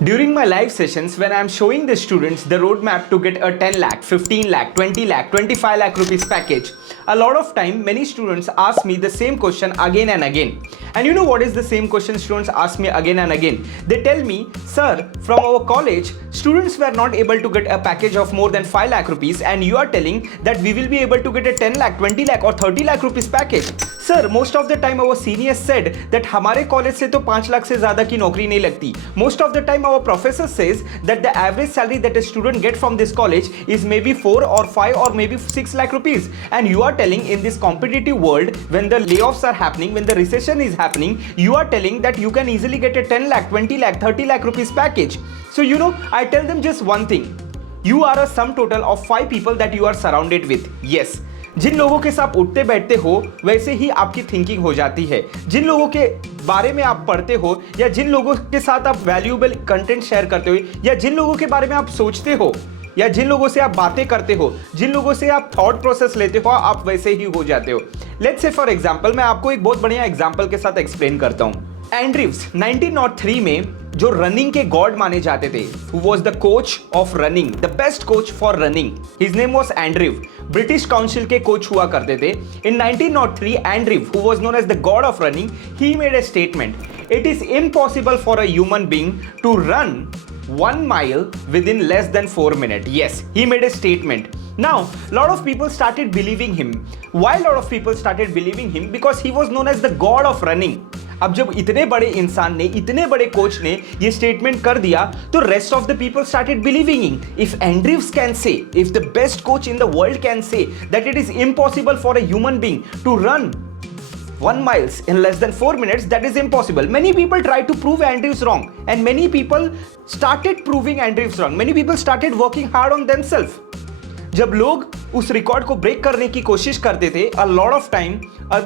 During my live sessions, when I am showing the students the roadmap to get a 10 lakh, 15 lakh, 20 lakh, 25 lakh rupees package, a lot of time many students ask me the same question again and again. And you know what is the same question students ask me again and again? They tell me, sir, from our college, students were not able to get a package of more than 5 lakh rupees, and you are telling that we will be able to get a 10 lakh, 20 lakh or 30 lakh rupees package. Sir, most of the time our seniors said that हमारे college से तो 5 लाख से ज़्यादा की नौकरी नहीं लगती. Most of the time our professor says that the average salary that a student get from this college is maybe 4 or 5 or maybe 6 lakh rupees. And you are telling in this competitive world, when the layoffs are happening, when the recession is happening, you are telling that you can easily get a 10 lakh, 20 lakh, 30 lakh rupees package. So I tell them just one thing. You are a sum total of 5 people that you are surrounded with. Yes. जिन लोगों के साथ उठते बैठते हो वैसे ही आपकी thinking हो जाती है. जिन लोगों के बारे में आप पढ़ते हो या जिन लोगों के साथ आप वैल्यूएबल कंटेंट शेयर करते हो या जिन लोगों के बारे में आप सोचते हो या जिन लोगों से आप बातें करते हो, जिन लोगों से आप थॉट प्रोसेस लेते हो, आप वैसे ही हो जाते हो. लेट्स से फॉर एग्जांपल मैं आपको एक बहुत बढ़िया एग्जांपल के साथ एक्सप्लेन करता हूं. एंड्रीव्स 1903 में जो रनिंग के गॉड माने जाते थे, who was the coach of running, the best coach for running, his name was Andrew. British council के कोच हुआ करते थे. In 1903, Andrew, who was known as the god of running, he made a statement. It is impossible for a human being to run 1 mile within less than 4 minutes. Yes, he made a statement. Now, lot of people started believing him. Why lot of people started believing him? Because he was known as the god of running. अब जब इतने बड़े इंसान ने, इतने बड़े coach ने ये स्टेटमेंट कर दिया, तो rest of the people started believing in. If Andrews can say, if the best coach in the world can say that it is impossible for a human being to run 1 miles in less than 4 minutes, that is impossible. Many people tried to prove Andrews wrong, and many people started proving Andrews wrong. Many people started working hard on themselves. जब लोग उस record को break करने की कोशिश करते थे, a lot of time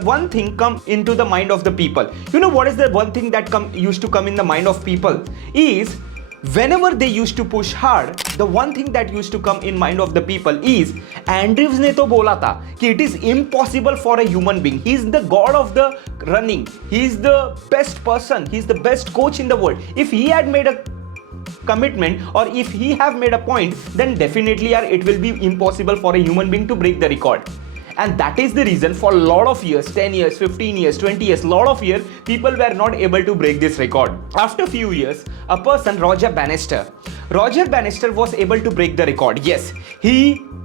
one thing come into the mind of the people. You know what is the one thing that used to come in the mind of people is whenever they used to push hard, the one thing that used to come in mind of the people is Andrews ने तो बोला था कि it is impossible for a human being. He is the god of the running. He is the best person. He is the best coach in the world. If he had made a commitment or if he have made a point, then definitely it will be impossible for a human being to break the record. And that is the reason for a lot of years, 10 years, 15 years, 20 years, lot of years, people were not able to break this record. After few years, a person, Roger Bannister was able to break the record. Yes,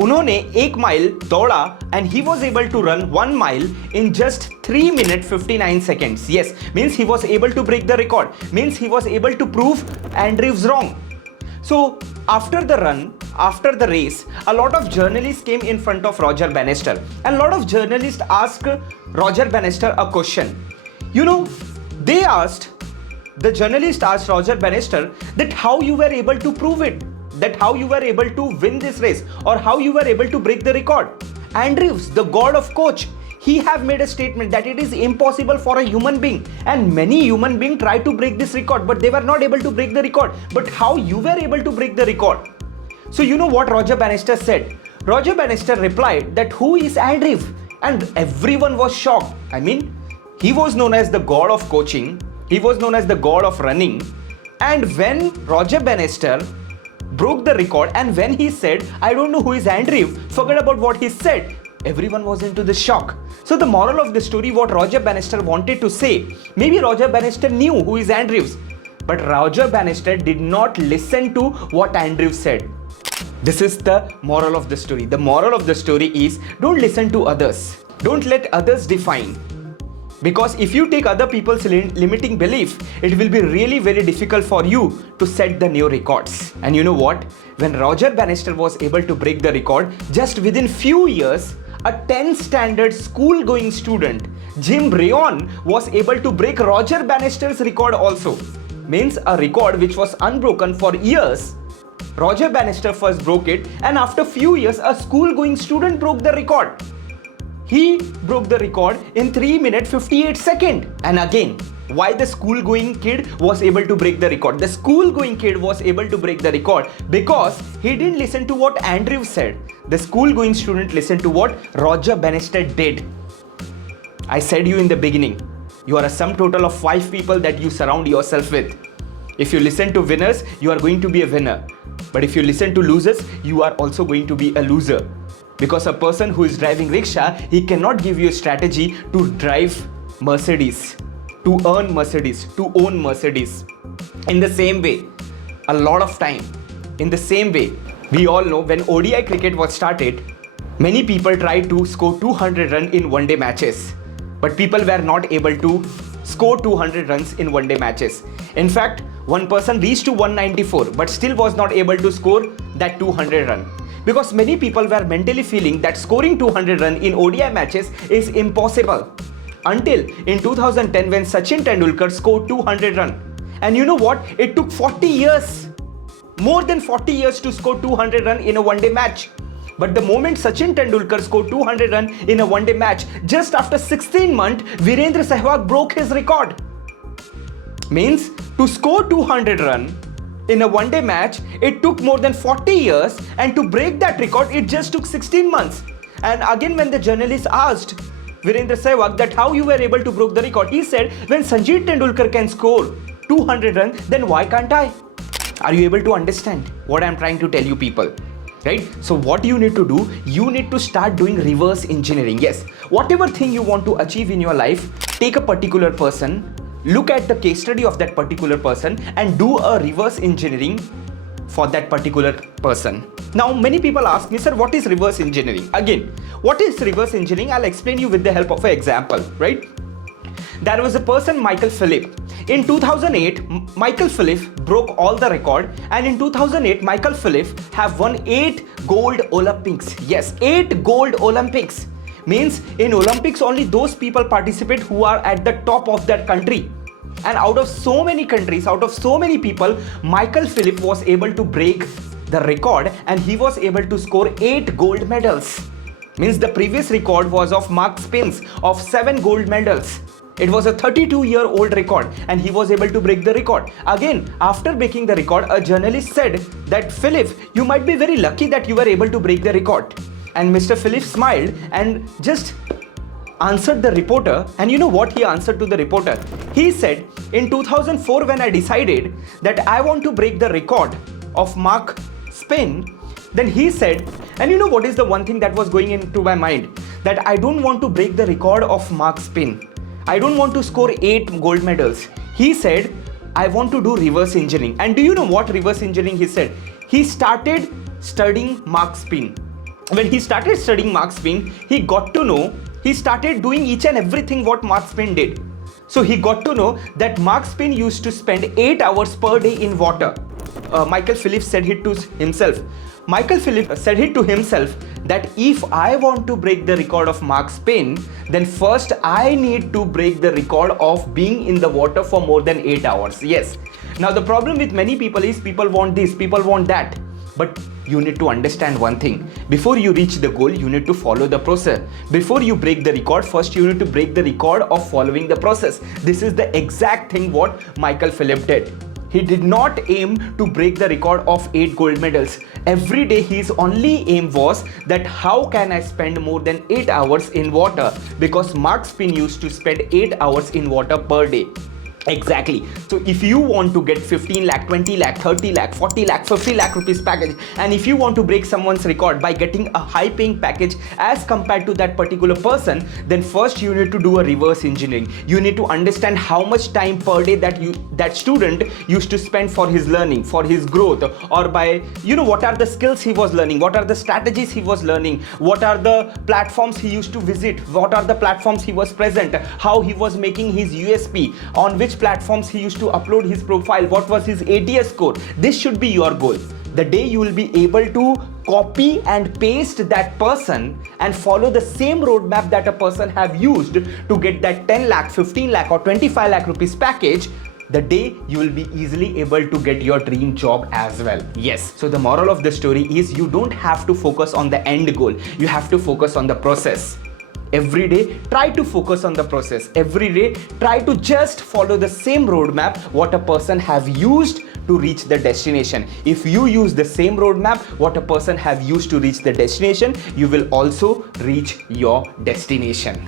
उन्होंने 1 mile दौड़ा and he was able to run 1 mile in just 3 minutes 59 seconds. Yes, means he was able to break the record. Means he was able to prove Andrews wrong. So after the run, after the race, a lot of journalists came in front of Roger Bannister, and a lot of journalists asked Roger Bannister a question. The journalist asked Roger Bannister that how you were able to prove it, that how you were able to win this race, or how you were able to break the record. Andrews, the god of coach, he have made a statement that it is impossible for a human being, and many human beings try to break this record, but they were not able to break the record. But how you were able to break the record? So you know what Roger Bannister said? Roger Bannister replied that who is Andrews? And everyone was shocked. I mean, he was known as the god of coaching. He was known as the god of running. And when Roger Bannister broke the record and when he said, I don't know who is Andrews, forget about what he said, everyone was into the shock. So the moral of the story, what Roger Bannister wanted to say, maybe Roger Bannister knew who is Andrews, but Roger Bannister did not listen to what Andrews said. This is the moral of the story. The moral of the story is don't listen to others. Don't let others define. Because if you take other people's limiting belief, it will be really very difficult for you to set the new records. And you know what? When Roger Bannister was able to break the record, just within few years, a 10th standard school going student, Jim Rayon, was able to break Roger Bannister's record also. Means a record which was unbroken for years. Roger Bannister first broke it, and after few years, a school going student broke the record. He broke the record in 3 minutes 58 seconds. And again, why the school going kid was able to break the record? The school going kid was able to break the record because he didn't listen to what Andrews said. The school going student listened to what Roger Bannister did. I said you in the beginning, you are a sum total of 5 people that you surround yourself with. If you listen to winners, you are going to be a winner. But if you listen to losers, you are also going to be a loser. Because a person who is driving rickshaw, he cannot give you a strategy to drive Mercedes, to earn Mercedes, to own Mercedes. In the same way, a lot of time, in the same way, we all know when ODI cricket was started, many people tried to score 200 runs in one-day matches. But people were not able to score 200 runs in one-day matches. In fact, one person reached to 194 but still was not able to score that 200 run. Because many people were mentally feeling that scoring 200 runs in ODI matches is impossible. Until in 2010 when Sachin Tendulkar scored 200 runs. And you know what? It took 40 years, more than 40 years to score 200 runs in a one-day match. But the moment Sachin Tendulkar scored 200 runs in a one-day match, just after 16 months, Virendra Sehwag broke his record. Means to score 200 runs in a one-day match, it took more than 40 years, and to break that record, it just took 16 months. And again, when the journalist asked Virendra Sehwag that how you were able to break the record, he said, when Sachin Tendulkar can score 200 runs, then why can't I? Are you able to understand what I'm trying to tell you people? Right? So what you need to do, you need to start doing reverse engineering. Yes, whatever thing you want to achieve in your life, take a particular person, look at the case study of that particular person and do a reverse engineering for that particular person. Now, many people ask me, sir, what is reverse engineering? Again, what is reverse engineering? I'll explain you with the help of an example, right? There was a person, Michael Phelps. In 2008, Michael Phelps broke all the record, and in 2008, Michael Phelps have won 8 gold Olympics. Yes, 8 gold Olympics. Means in Olympics, only those people participate who are at the top of that country. And out of so many countries, out of so many people, Michael Phelps was able to break the record, and he was able to score 8 gold medals. Means the previous record was of Mark Spence of 7 gold medals. It was a 32-year-old record, and he was able to break the record. Again, after breaking the record, a journalist said that, Philip, you might be very lucky that you were able to break the record. And Mr. Phillips smiled and just answered the reporter. And you know what he answered to the reporter? He said, in 2004, when I decided that I want to break the record of Mark Spin, then he said, and you know what is the one thing that was going into my mind? That I don't want to break the record of Mark Spin. I don't want to score 8 gold medals. He said, I want to do reverse engineering. And do you know what reverse engineering he said? He started studying Mark Spin. When he started studying Mark Spin, he got to know, he started doing each and everything what Mark Spin did. So he got to know that Mark Spin used to spend 8 hours per day in water. Michael Phelps said it to himself. Michael Phelps said it to himself that if I want to break the record of Mark Spin, then first I need to break the record of being in the water for more than 8 hours. Yes. Now the problem with many people is people want this, people want that. But you need to understand one thing. Before you reach the goal, you need to follow the process. Before you break the record, first you need to break the record of following the process. This is the exact thing what Michael Phelps did. He did not aim to break the record of 8 gold medals. Every day his only aim was that how can I spend more than 8 hours in water, because Mark Spin used to spend 8 hours in water per day. Exactly. So if you want to get 15 lakh, 20 lakh, 30 lakh, 40 lakh, 50 lakh rupees package, and if you want to break someone's record by getting a high paying package as compared to that particular person, then first you need to do a reverse engineering. You need to understand how much time per day that student used to spend for his learning, for his growth, or by, what are the skills he was learning, what are the strategies he was learning, what are the platforms he used to visit, what are the platforms he was present, how he was making his USP, on which platforms he used to upload his profile, what was his ATS score. This should be your goal. The day you will be able to copy and paste that person and follow the same roadmap that a person have used to get that 10 lakh, 15 lakh or 25 lakh rupees package, the day you will be easily able to get your dream job as well. Yes. So the moral of the story is you don't have to focus on the end goal. You have to focus on the process. Every day, try to focus on the process. Every day, try to just follow the same roadmap what a person have used to reach the destination. If you use the same roadmap what a person have used to reach the destination, you will also reach your destination.